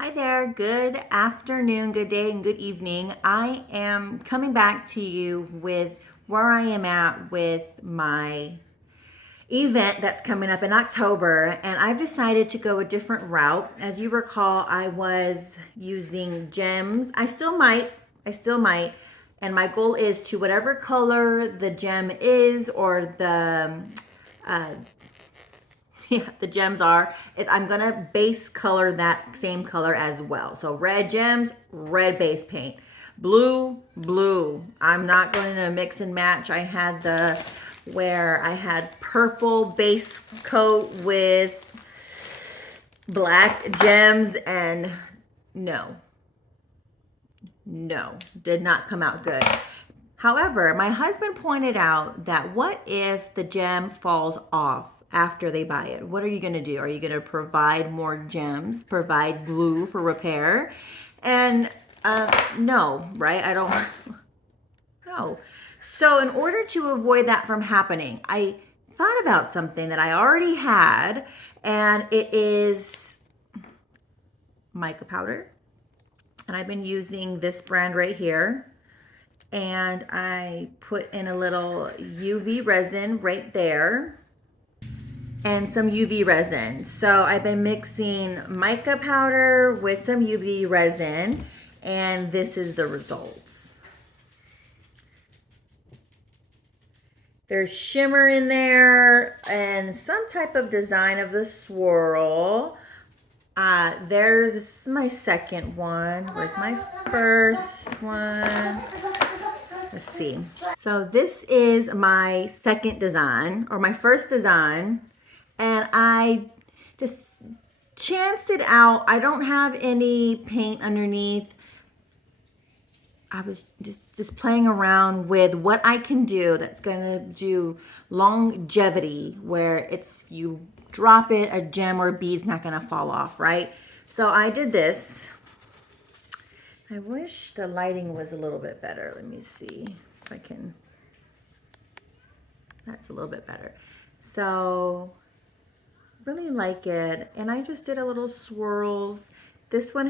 Hi there, good afternoon, good day, and good evening. I am coming back to you with where I am at with my event that's coming up in October, and I've decided to go a different route. As you recall, I was using gems. I still might, and my goal is to whatever color the gem is or yeah, the gems are, is I'm gonna base color that same color as well. So red gems, red base paint. Blue, blue. I'm not going to mix and match. I had where I had purple base coat with black gems, and no, no, did not come out good. However, my husband pointed out that what if the gem falls off after they buy it? What are you going to do? Are you going to provide more gems, provide glue for repair? And no, right? I don't know. So, in order to avoid that from happening, I thought about something that I already had, and it is mica powder. And I've been using this brand right here. And I put in a little UV resin right there and some UV resin. So I've been mixing mica powder with some UV resin, and this is the results. There's shimmer in there and some type of design of the swirl. There's my second one. Where's my first one? Let's see. So this is my second design, or my first design, and I just chanced it out. I don't have any paint underneath. I was just playing around with what I can do that's going to do longevity, where it's you drop it, a gem or a bead's not going to fall off, right? So I did this. I wish the lighting was a little bit better. Let me see if I can. That's a little bit better. So really like it. And I just did a little swirls. This one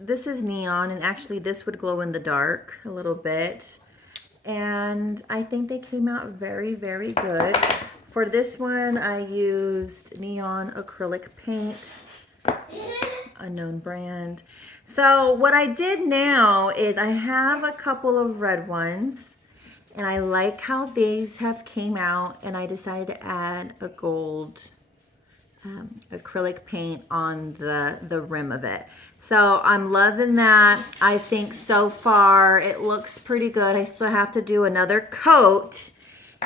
this is neon, and actually this would glow in the dark a little bit. And I think they came out very, very good. For this one, I used neon acrylic paint, unknown brand. So what I did now is I have a couple of red ones, and I like how these have came out, and I decided to add a gold acrylic paint on the rim of it. So I'm loving that. I think so far it looks pretty good. I still have to do another coat.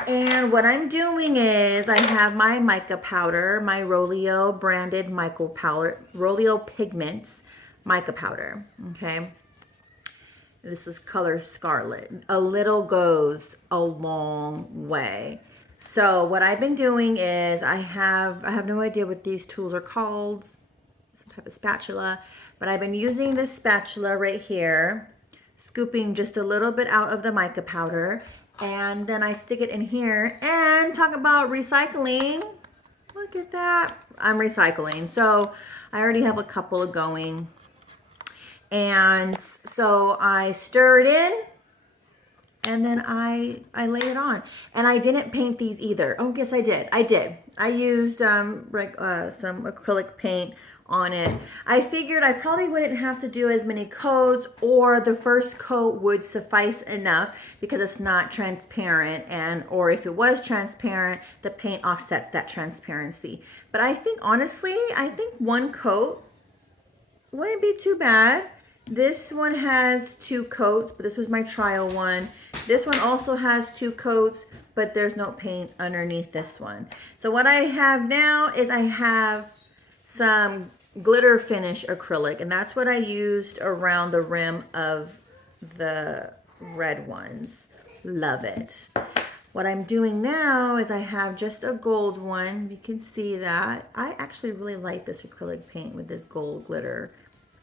And what I'm doing is I have my mica powder, my Rolio branded mica powder, Rolio Pigments mica powder, okay? This is color Scarlet. A little goes a long way. So what I've been doing is I have no idea what these tools are called, some type of spatula, but I've been using this spatula right here, scooping just a little bit out of the mica powder, and then I stick it in here. And talk about recycling. Look at that. I'm recycling. So I already have a couple of going. And so I stir it in, and then I lay it on. And I didn't paint these either. Oh, yes, I did. I used some acrylic paint on it. I figured I probably wouldn't have to do as many coats, or the first coat would suffice enough because it's not transparent, or if it was transparent, the paint offsets that transparency. But I think honestly, one coat wouldn't be too bad. This one has 2 coats, but this was my trial one. This one also has 2 coats, but there's no paint underneath this one. So what I have now is I have some glitter finish acrylic, and that's what I used around the rim of the red ones. Love it. What I'm doing now is I have just a gold one. You can see that. I actually really like this acrylic paint with this gold glitter.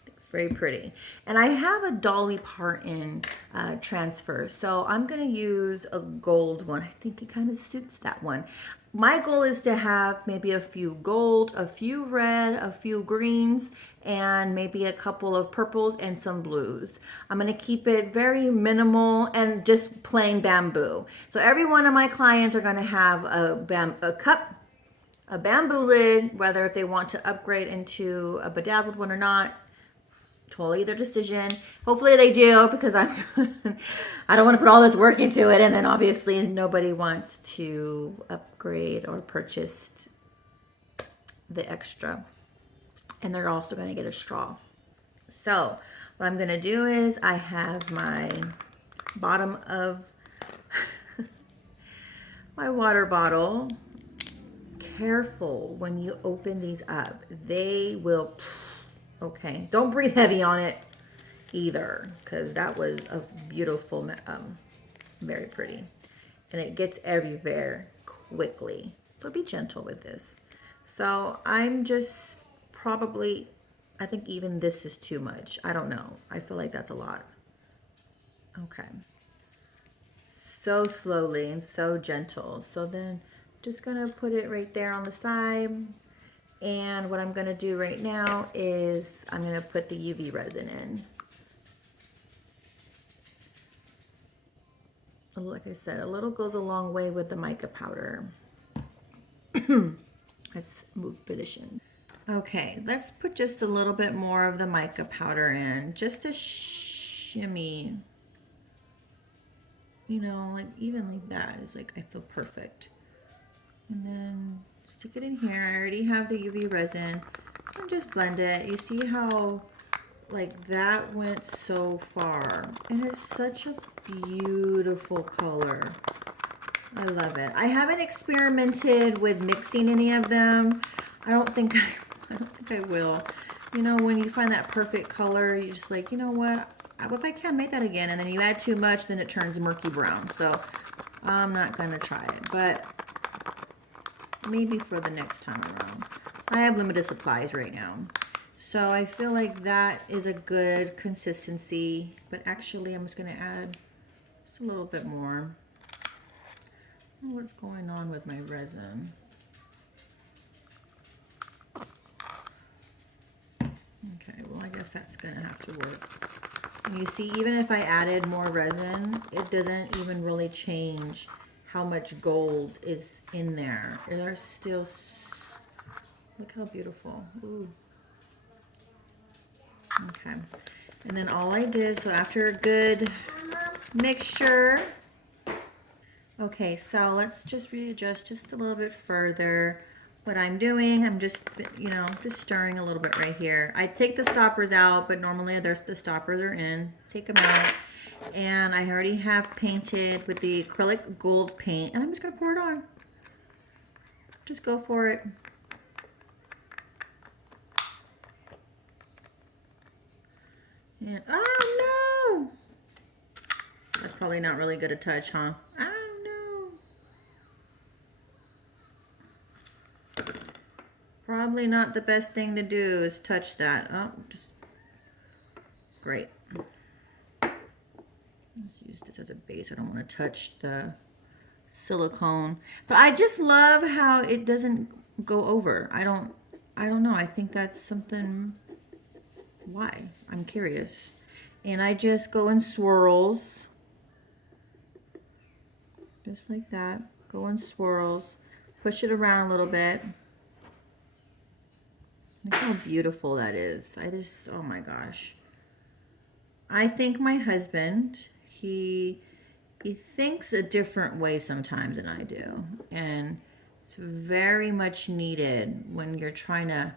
It's very pretty. And I have a Dolly Parton transfer, so I'm going to use a gold one. I think it kind of suits that one. My goal is to have maybe a few gold, a few red, a few greens, and maybe a couple of purples and some blues. I'm going to keep it very minimal and just plain bamboo. So every one of my clients are going to have a cup, a bamboo lid, whether if they want to upgrade into a bedazzled one or not. Totally their decision. Hopefully they do, because I'm I don't want to put all this work into it and then obviously nobody wants to upgrade or purchase the extra. And they're also going to get a straw. So what I'm going to do is I have my bottom of my water bottle. Careful when you open these up. They will, okay, don't breathe heavy on it either, because that was a beautiful, very pretty. And it gets everywhere quickly. So be gentle with this. So I'm just probably, I think even this is too much. I don't know. I feel like that's a lot. Okay. So slowly and so gentle. So then just gonna put it right there on the side. And what I'm gonna do right now is I'm gonna put the UV resin in. Like I said, a little goes a long way with the mica powder. Let's move position. Okay, let's put just a little bit more of the mica powder in, just a shimmy. You know, like even like that is like, I feel perfect. And then stick it in here. I already have the UV resin. And just blend it. You see how like that went so far. And it's such a beautiful color. I love it. I haven't experimented with mixing any of them. I don't think I will. You know, when you find that perfect color, you're just like, you know what? If I can't make that again, and then you add too much, then it turns murky brown. So I'm not gonna try it, but maybe for the next time around. I have limited supplies right now. So I feel like that is a good consistency, but actually I'm just gonna add just a little bit more. I don't know what's going on with my resin. Okay, well I guess that's gonna have to work. And you see, even if I added more resin, it doesn't even really change how much gold is in there. There's still, look how beautiful. Ooh. Okay, and then all I did, so after a good mixture, okay, so let's just readjust just a little bit further. What I'm doing, I'm just, you know, just stirring a little bit right here. I take the stoppers out, but normally the stoppers are in. Take them out. And I already have painted with the acrylic gold paint, and I'm just gonna pour it on. Just go for it. And, oh no! That's probably not really good a touch, huh? Oh no! Probably not the best thing to do is touch that. Oh, just great. Let's use this as a base. I don't want to touch the silicone, but I just love how it doesn't go over. I don't know. I think that's something. Why? I'm curious. And I just go in swirls, just like that. Go in swirls, push it around a little bit. Look how beautiful that is. I just, oh my gosh. I think my husband, he thinks a different way sometimes than I do. And it's very much needed when you're trying to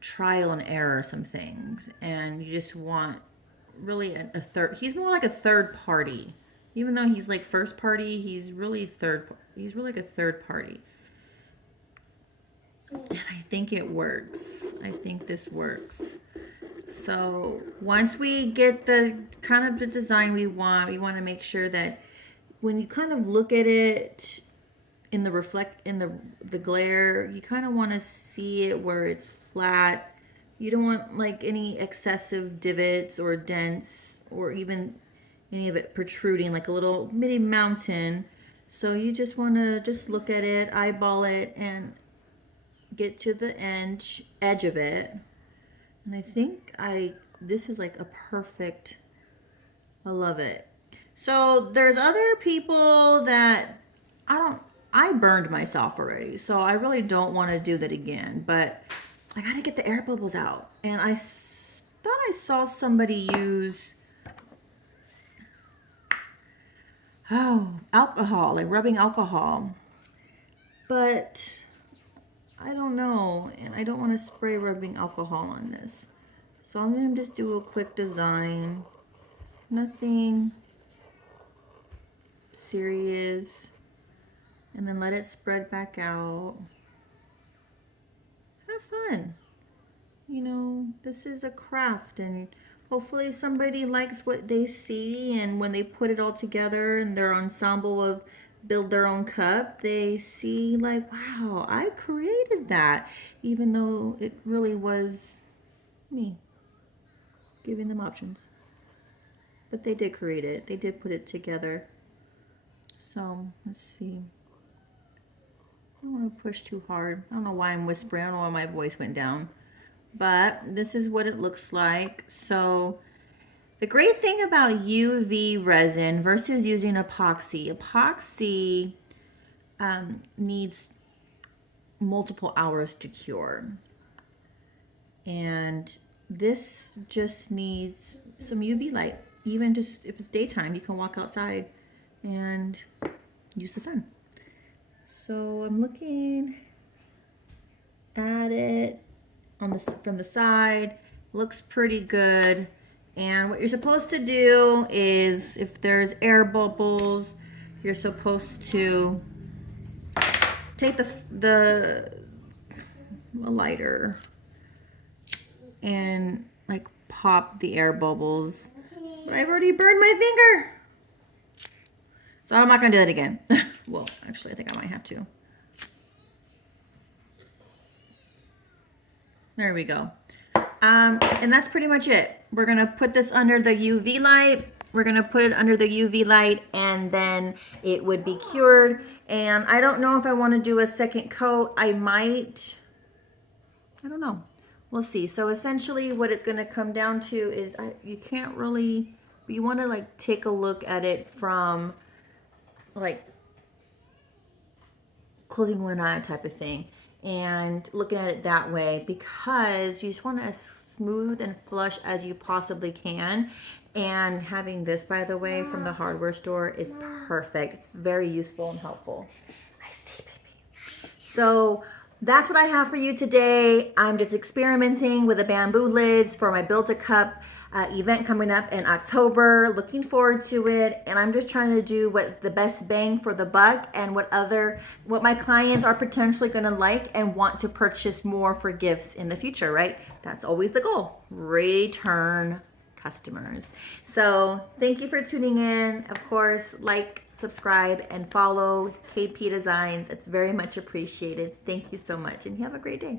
trial and error some things. And you just want really a third, he's more like a third party. Even though he's like first party, he's really like a third party. And I think it works. I think this works. So once we get the kind of the design we want to make sure that when you kind of look at it in the glare, you kind of want to see it where it's flat. You don't want like any excessive divots or dents or even any of it protruding like a little mini mountain. So you just want to just look at it, eyeball it, and get to the edge of it. And I think this is like a perfect, I love it. So there's other people that I burned myself already. So I really don't want to do that again, but I got to get the air bubbles out. And I thought I saw somebody use, alcohol, like rubbing alcohol. But I don't know, and I don't want to spray rubbing alcohol on this. So I'm going to just do a quick design. Nothing serious. And then let it spread back out. Have fun. You know, this is a craft, and hopefully somebody likes what they see, and when they put it all together in their ensemble of build their own cup, they see like, wow, I created that, even though it really was me giving them options. But they did create it. They did put it together. So let's see. I don't want to push too hard. I don't know why I'm whispering. I don't know why my voice went down. But this is what it looks like. So the great thing about UV resin versus using epoxy needs multiple hours to cure. And this just needs some UV light. Even just if it's daytime, you can walk outside and use the sun. So I'm looking at it from the side. Looks pretty good. And what you're supposed to do is, if there's air bubbles, you're supposed to take the lighter and like pop the air bubbles. But I've already burned my finger, so I'm not gonna do that again. Well, actually, I think I might have to. There we go. And that's pretty much it. We're gonna put this under the UV light. We're gonna put it under the UV light, and then it would be cured. And I don't know if I wanna do a second coat. I might, I don't know. We'll see. So essentially what it's gonna come down to is you can't really, you wanna like take a look at it from like closing one eye type of thing, and looking at it that way, because you just want as smooth and flush as you possibly can. And having this, by the way, from the hardware store is perfect. It's very useful and helpful. I see, baby. So that's what I have for you today. I'm just experimenting with the bamboo lids for my Build a Cup event coming up in October. Looking forward to it. And I'm just trying to do what the best bang for the buck, and what my clients are potentially going to like and want to purchase more for gifts in the future, right? That's always the goal. Return customers. So thank you for tuning in. Of course, like, subscribe, and follow KP Designs. It's very much appreciated. Thank you so much, and you have a great day.